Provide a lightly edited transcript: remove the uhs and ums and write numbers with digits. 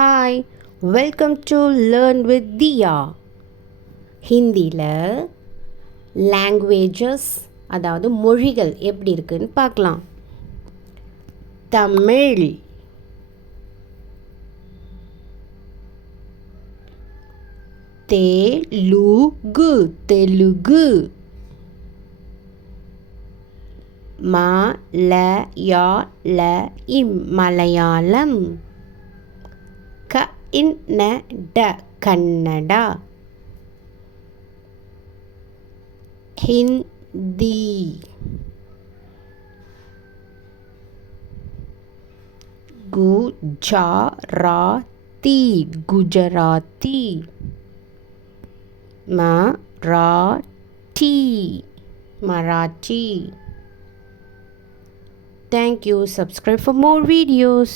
Hi, welcome to learn with Diya. ஹிந்தியில் languages அதாவது மொழிகள் எப்படி இருக்குன்னு பார்க்கலாம். Tamil, Telugu Telugu, Malayalam Malayalam, Kannada Kannada, Hindi, Gujarati Gujarati, Marathi Marathi. Thank you. Subscribe for more videos.